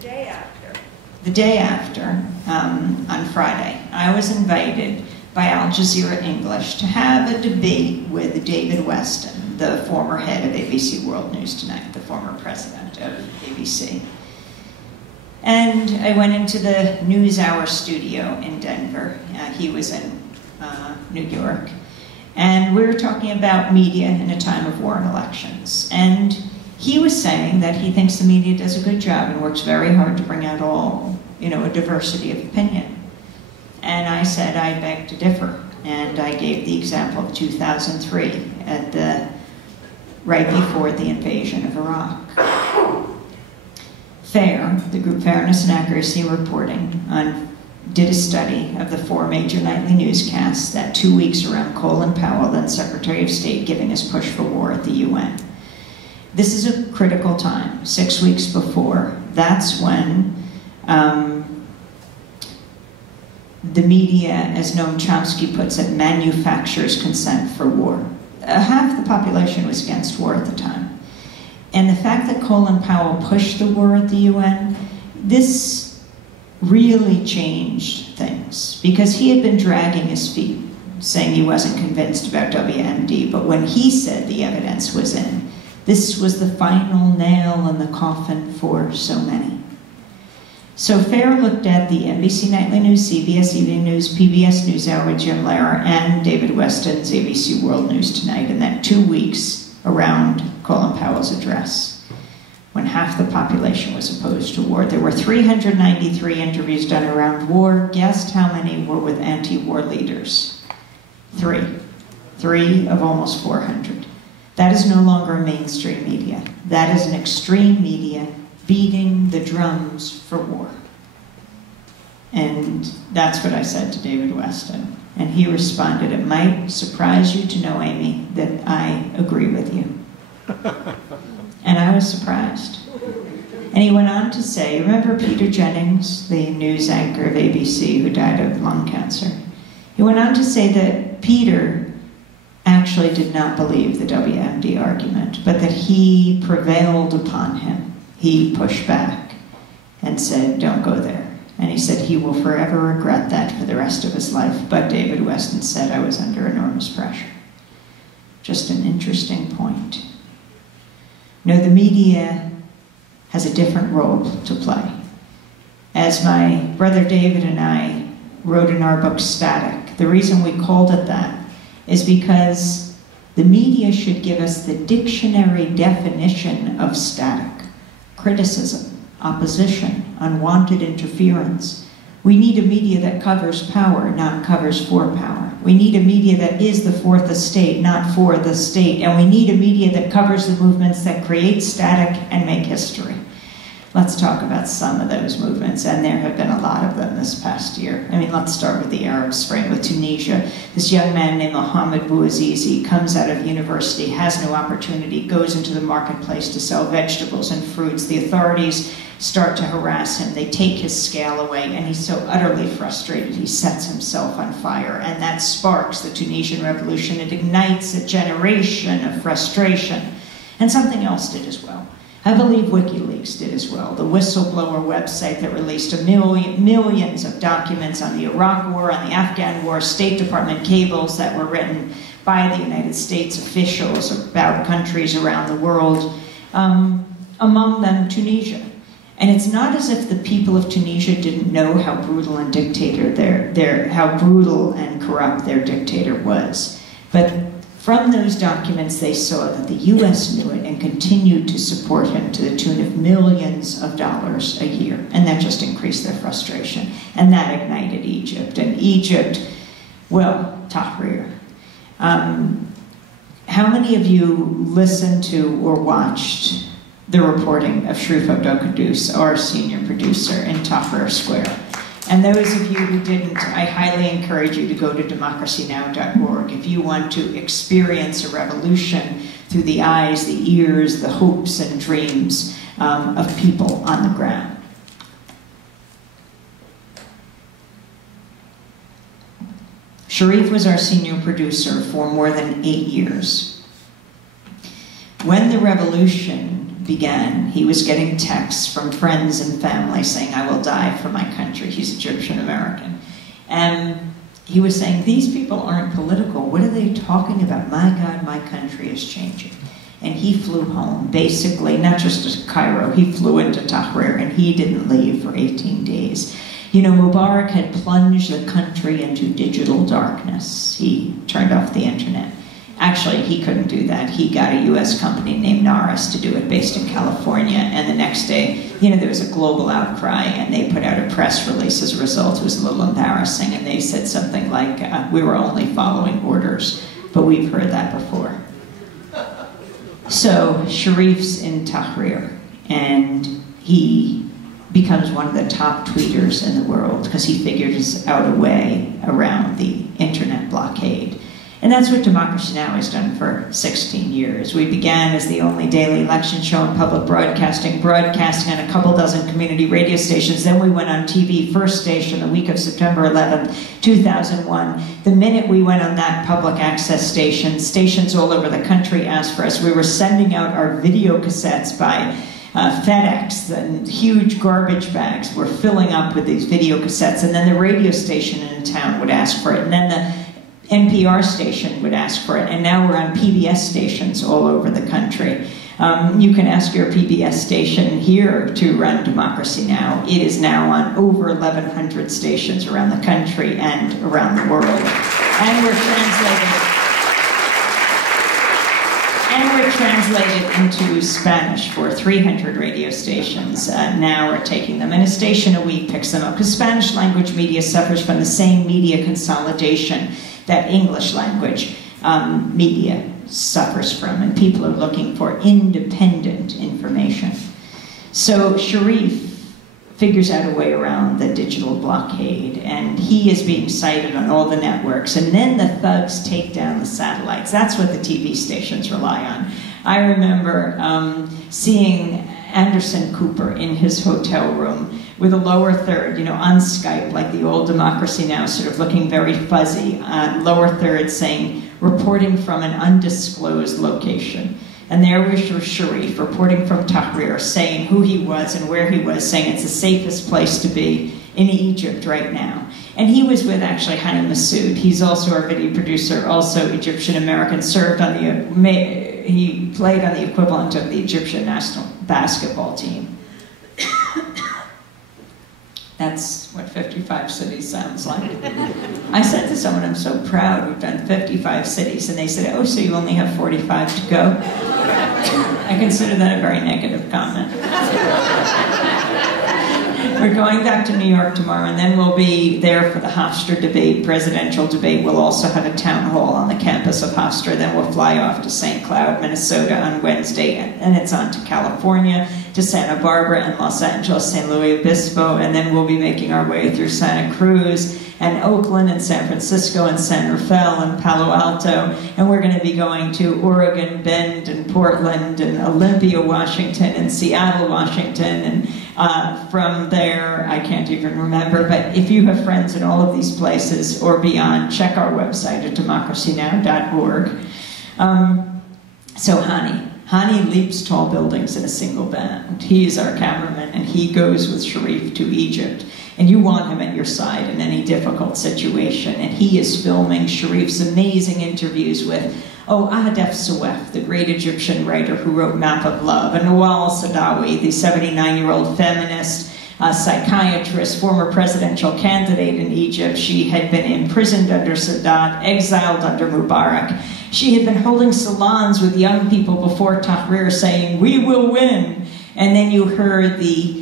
The day after, on Friday, I was invited by Al Jazeera English to have a debate with David Weston, the former head of ABC World News Tonight, the former president of ABC. And I went into the NewsHour studio in Denver. He was in New York. And we were talking about media in a time of war and elections. And he was saying that he thinks the media does a good job and works very hard to bring out a diversity of opinion. And I said I beg to differ. And I gave the example of 2003, right before the invasion of Iraq. FAIR, the group Fairness and Accuracy Reporting, did a study of the 4 major nightly newscasts that 2 weeks around Colin Powell, then Secretary of State, giving his push for war at the UN. This is a critical time, 6 weeks before. That's when the media, as Noam Chomsky puts it, manufactures consent for war. Half the population was against war at the time. And the fact that Colin Powell pushed the war at the UN, this really changed things, because he had been dragging his feet, saying he wasn't convinced about WMD, but when he said the evidence was in, this was the final nail in the coffin for so many. So FAIR looked at the NBC Nightly News, CBS Evening News, PBS NewsHour with Jim Lehrer, and David Weston's ABC World News Tonight in that 2 weeks around Colin Powell's address, when half the population was opposed to war. There were 393 interviews done around war. Guessed how many were with anti-war leaders? 3. 3 of almost 400. That is no longer mainstream media. That is an extreme media beating the drums for war. And that's what I said to David Weston. And he responded, "It might surprise you to know, Amy, that I agree with you." And I was surprised. And he went on to say, remember Peter Jennings, the news anchor of ABC who died of lung cancer? He went on to say that Peter actually did not believe the WMD argument, but that he prevailed upon him. He pushed back and said, don't go there. And he said he will forever regret that for the rest of his life. But David Weston said I was under enormous pressure. Just an interesting point. No, the media has a different role to play. As my brother David and I wrote in our book, Static, the reason we called it that is because the media should give us the dictionary definition of static. Criticism, opposition, unwanted interference. We need a media that covers power, not covers for power. We need a media that is the fourth estate, not for the state. And we need a media that covers the movements that create static and make history. Let's talk about some of those movements, and there have been a lot of them this past year. I mean, let's start with the Arab Spring, with Tunisia. This young man named Mohammed Bouazizi comes out of university, has no opportunity, goes into the marketplace to sell vegetables and fruits. The authorities start to harass him. They take his scale away, and he's so utterly frustrated, he sets himself on fire. And that sparks the Tunisian revolution. It ignites a generation of frustration. And something else did as well. I believe WikiLeaks did as well, the whistleblower website that released millions of documents on the Iraq War, on the Afghan War, State Department cables that were written by the United States officials about countries around the world, among them Tunisia. And it's not as if the people of Tunisia didn't know how brutal and how brutal and corrupt their dictator was. But from those documents, they saw that the US knew it and continued to support him to the tune of millions of dollars a year. And that just increased their frustration. And that ignited Egypt. And Egypt, well, Tahrir. How many of you listened to or watched the reporting of Sharif Abdel-Quddus, our senior producer, in Tahrir Square? And those of you who didn't, I highly encourage you to go to democracynow.org if you want to experience a revolution through the eyes, the ears, the hopes and dreams of people on the ground. Sharif was our senior producer for more than 8 years. When the revolution began, he was getting texts from friends and family saying, "I will die for my country." He's Egyptian American. And he was saying, these people aren't political. What are they talking about? My God, my country is changing. And he flew home, basically, not just to Cairo, he flew into Tahrir, and he didn't leave for 18 days. You know, Mubarak had plunged the country into digital darkness. He turned off the internet. Actually, he couldn't do that. He got a US company named Naras to do it, based in California, and the next day, you know, there was a global outcry, and they put out a press release as a result. It was a little embarrassing, and they said something like, "We were only following orders," but we've heard that before. So Sharif's in Tahrir, and he becomes one of the top tweeters in the world because he figures out a way around the internet blockade. And that's what Democracy Now! Has done for 16 years. We began as the only daily election show in public broadcasting on a couple dozen community radio stations. Then we went on TV, first station, the week of September 11th, 2001. The minute we went on that public access station, stations all over the country asked for us. We were sending out our video cassettes by FedEx, and huge garbage bags were filling up with these video cassettes, and then the radio station in town would ask for it, and then the NPR station would ask for it, and now we're on PBS stations all over the country. You can ask your PBS station here to run Democracy Now! It is now on over 1,100 stations around the country and around the world. And we're translated into Spanish for 300 radio stations. Now we're taking them, and a station a week picks them up, because Spanish language media suffers from the same media consolidation that English language media suffers from, and people are looking for independent information. So Sharif figures out a way around the digital blockade, and he is being cited on all the networks, and then the thugs take down the satellites. That's what the TV stations rely on. I remember seeing Anderson Cooper in his hotel room with a lower third, you know, on Skype, like the old Democracy Now!, sort of looking very fuzzy, lower third saying, reporting from an undisclosed location. And there was Sharif reporting from Tahrir, saying who he was and where he was, saying it's the safest place to be in Egypt right now. And he was with, actually, Hani Massoud. He's also our video producer, also Egyptian American, served on the, he played on the equivalent of the Egyptian national basketball team. That's what 55 cities sounds like. I said to someone, I'm so proud, we've done 55 cities, and they said, oh, so you only have 45 to go? I consider that a very negative comment. We're going back to New York tomorrow, and then we'll be there for the Hofstra debate, presidential debate. We'll also have a town hall on the campus of Hofstra. Then we'll fly off to St. Cloud, Minnesota on Wednesday, and it's on to California, to Santa Barbara and Los Angeles, San Luis Obispo, and then we'll be making our way through Santa Cruz and Oakland and San Francisco and San Rafael and Palo Alto, and we're going to be going to Oregon, Bend and Portland and Olympia, Washington and Seattle, Washington, and from there, I can't even remember, but if you have friends in all of these places or beyond, check our website at democracynow.org. So Hani leaps tall buildings in a single bound. He is our cameraman, and he goes with Sharif to Egypt. And you want him at your side in any difficult situation. And he is filming Sharif's amazing interviews with, Ahdaf Souef, the great Egyptian writer who wrote Map of Love, and Nawal Saadawi, the 79-year-old feminist, psychiatrist, former presidential candidate in Egypt. She had been imprisoned under Sadat, exiled under Mubarak. She had been holding salons with young people before Tahrir saying, we will win. And then you heard the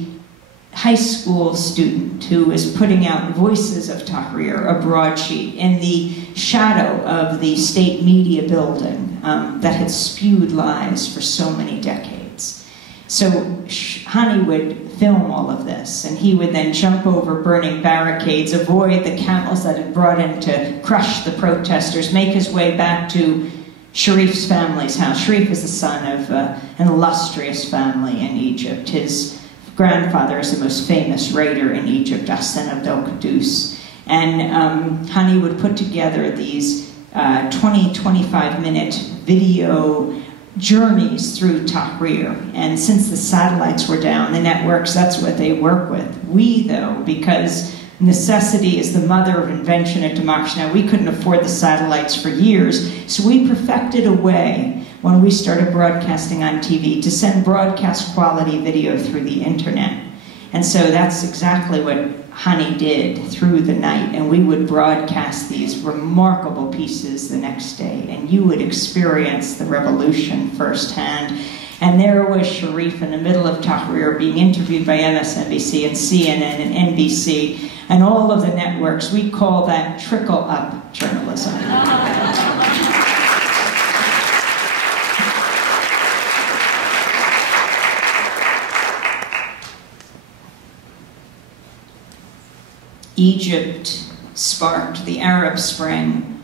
high school student who was putting out Voices of Tahrir, a broadsheet, in the shadow of the state media building that had spewed lies for so many decades. So Hani would film all of this, and he would then jump over burning barricades, avoid the camels that had brought in to crush the protesters, make his way back to Sharif's family's house. Sharif is the son of an illustrious family in Egypt. His grandfather is the most famous writer in Egypt, Hassan Abdel Qaddus. And Hani would put together these 20-25-minute video journeys through Tahrir. And since the satellites were down, the networks, that's what they work with. We, though, because necessity is the mother of invention and democracy. Now, we couldn't afford the satellites for years, so we perfected a way when we started broadcasting on TV to send broadcast quality video through the internet. And so that's exactly what Hani did through the night, and we would broadcast these remarkable pieces the next day, and you would experience the revolution firsthand. And there was Sharif in the middle of Tahrir being interviewed by MSNBC and CNN and NBC and all of the networks. We call that trickle-up journalism. Egypt sparked the Arab Spring,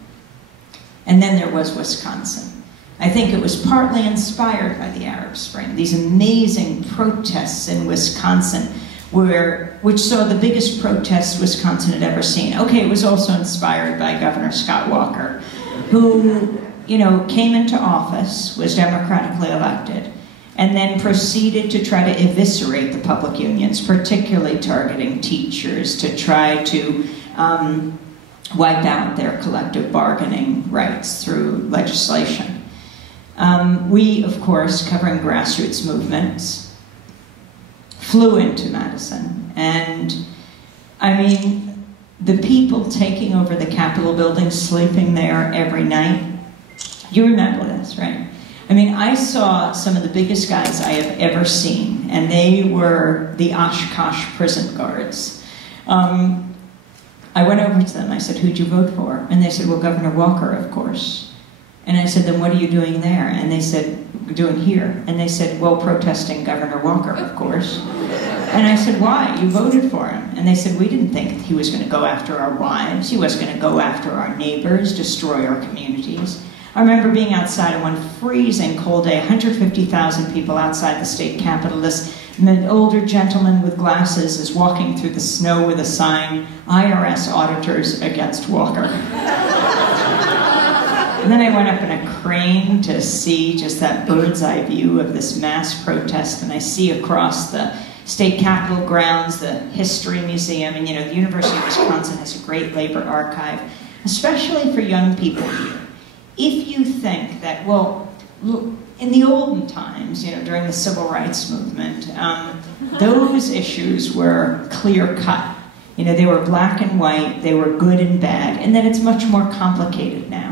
and then there was Wisconsin. I think it was partly inspired by the Arab Spring. These amazing protests in Wisconsin, which saw the biggest protests Wisconsin had ever seen. Okay, it was also inspired by Governor Scott Walker, who, came into office, was democratically elected, and then proceeded to try to eviscerate the public unions, particularly targeting teachers, to try to wipe out their collective bargaining rights through legislation. We, of course, covering grassroots movements, flew into Madison, and I mean, the people taking over the Capitol building, sleeping there every night, you remember this, right? I mean, I saw some of the biggest guys I have ever seen, and they were the Oshkosh prison guards. I went over to them, I said, who'd you vote for? And they said, well, Governor Walker, of course. And I said, then what are you doing there? And they said, doing here. And they said, well, protesting Governor Walker, of course. And I said, why? You voted for him. And they said, we didn't think he was going to go after our wives. He was going to go after our neighbors, destroy our communities. I remember being outside on one freezing cold day, 150,000 people outside the state capitol. This older gentleman with glasses is walking through the snow with a sign, IRS auditors against Walker. And then I went up in a crane to see just that bird's eye view of this mass protest, and I see across the state capitol grounds the History Museum, and the University of Wisconsin has a great labor archive, especially for young people here. If you think that, well, in the olden times, during the civil rights movement, those issues were clear-cut. They were black and white, they were good and bad, and that it's much more complicated now.